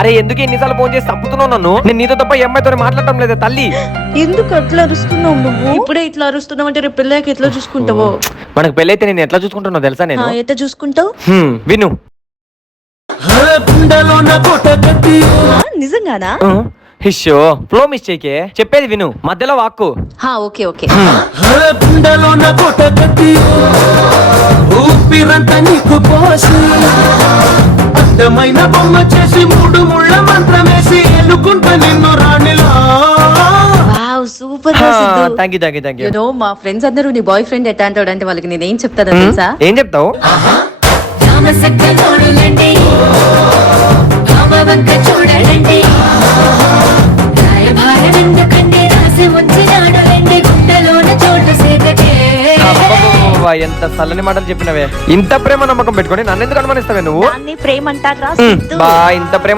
అరే ఎందుకు ఎన్నిసార్లు ఫోన్ చేసి చంపుతున్నావు నన్ను? నేను నీతో తప్ప ఈ అమ్మాయితో మాట్లాడటం లేదా తల్లి? ఎందుకు అట్లా అరుస్తున్నావు నువ్వు? ఇప్పుడే ఇట్లా అరుస్తున్నావు అంటే రేపు పెళ్ళాక ఎట్లా చూసుకుంటావో? మనకు పెళ్ళైతే నేను ఎట్లా చూసుకుంటున్నావు తెలుసా నేను? ఎట్లా చూసుకుంటావు? విను. నిజంగానా? హిషో ఫ్లో మిస్టేకే, చెప్పేది విను, మధ్యలో వాక్కు. Okay okay. అందమైన బొమ్మ చేసి 3 ముళ్ళ మంత్రమేసి ఎన్నుకుంటా నిన్ను రాణిలా. సూపర్. Thank you. మా ఫ్రెండ్స్ అందరూ నీ బాయ్ ఫ్రెండ్ ఎట్లా అంటాడు అంటే వాళ్ళకి నేను ఏం చెప్తాను తెలుసా? ఏం చెప్తావు? చూడండి ఎంత చల్లని మాటలు చెప్పినవే. ఇంత ప్రేమ నమ్మకం పెట్టుకొని నన్ను ఎందుకు అనుమానిస్తావే నువ్వు? ప్రేమ అంటారా? ఇంత ప్రేమ